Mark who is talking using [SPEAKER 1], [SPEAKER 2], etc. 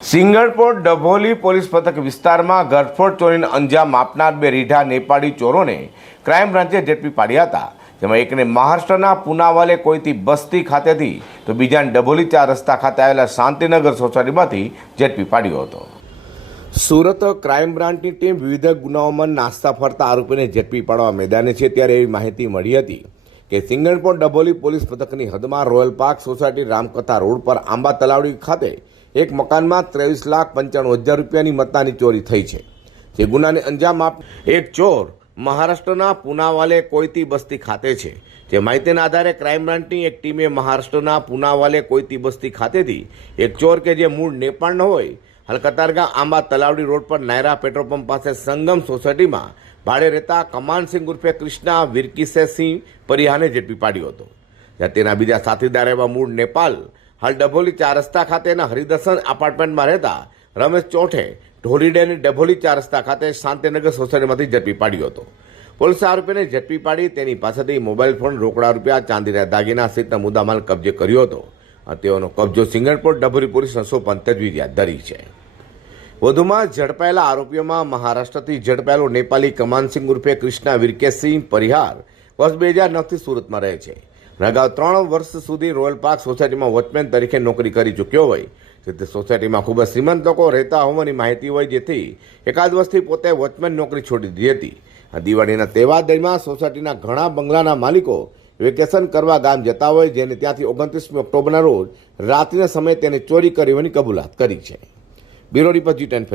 [SPEAKER 1] Singanpor Dabholi police પથક વિસ્તારમાં ઘરફોડ ચોરીને અંજામ આપનાર બે રીઢા નેપાળી ચોરોને ક્રાઇમ બ્રાન્ચે ઝડપી પાડ્યા હતા. જેમાં એકને મહારાષ્ટ્રના પુનાવાલે કોઈથી બસ્તી ખાતેથી તો બીજાને ડભોલી ચાર રસ્તા ખાતે આવેલા શાંતિનગર સોસાયટીમાંથી ઝડપી પાડ્યો હતો. સુરત ક્રાઇમ બ્રાન્ચની ટીમ વિવિધ ગુનાઓમાં નાસ્તા ફરતા આરોપીને ઝડપી પાડવા મેદાને છે ત્યારે એવી માહિતી મળી હતી કે સિંગણપોર ડભોલી પોલીસ પથકની હદમાં Royal Park Society Ramkatha road પર આંબા તલાવડી ખાતે એક મકાનમાં ત્રેવીસ લાખ પંચાણું હજાર રૂપિયાની મત્તાની ચોરી થઈ છે. જે ગુનાને અંજામ આપ એક ચોર મહારાષ્ટ્રના પુનાવાલે કોઈતી બસ્તી ખાતે છે. જે માહિતીના આધારે ક્રાઇમ બ્રાન્ચની એક ટીમે મહારાષ્ટ્રના પુનાવાલે કોઈતી બસ્તી ખાતેથી એક ચોર કે જે મૂળ નેપાળનો હોય હાલ કતારગા આંબા તલાવડી રોડ પર નાયરા પેટ્રોલ પંપ પાસે સંગમ સોસાયટીમાં ભાડે રહેતા કમાનસિંહ ઉર્ફે કૃષ્ણા વિરકિસેસિંહ પરિહાને ઝડપી પાડ્યો હતો. જ્યાં તેના બીજા સાથીદાર એવા મૂળ નેપાલ હાલ ડભોલી ચાર રસ્તા ખાતેના હરિદર્શન એપાર્ટમેન્ટમાં રહેતા રમેશ ચોઠે ઢોલીડેની ડભોલી ચાર રસ્તા ખાતે શાંતિનગર સોસાયટીમાંથી ઝડપી પાડ્યો હતો. પોલીસે આરોપીને ઝડપી પાડી તેની પાસેથી મોબાઈલ ફોન રોકડા રૂપિયા, ચાંદીના દાગીના સહિતના મુદ્દામાલ કબજે કર્યો હતો. અને તેઓનો કબજો સિંગણપોર ડભોરી પોલીસ સંશોપન તજવીજ હાથ ધરી છે. વધુમાં ઝડપાયેલા આરોપીઓમાં મહારાષ્ટ્રથી ઝડપાયેલો નેપાલી કમાનસિંહ ઉર્ફે કૃષ્ણા વિરકેશસિંહ પરિહાર વર્ષ બે હજાર નવથી સુરતમાં રહે છે. અગાઉ ત્રણ વર્ષ સુધી રોયલ પાર્ક સોસાયટીમાં વોચમેન તરીકે નોકરી કરી ચૂક્યો હોય. જેથી સોસાયટીમાં ખૂબ જ શ્રીમંત લોકો રહેતા હોવાની માહિતી હોય, જેથી એકાદ વર્ષથી પોતે વોચમેન નોકરી છોડી દીધી હતી. આ દિવાળીના તહેવાર દરમિયાન સોસાયટીના ઘણા બંગલાના માલિકો વેકેશન કરવા ગામ જતા હોય, જેને ત્યાંથી ઓગણત્રીસમી ઓક્ટોબરના રોજ રાત્રિના સમયે તેને ચોરી કરી હોવાની કબૂલાત કરી છે. બ્યુરો રિપોર્ટ જી ટેન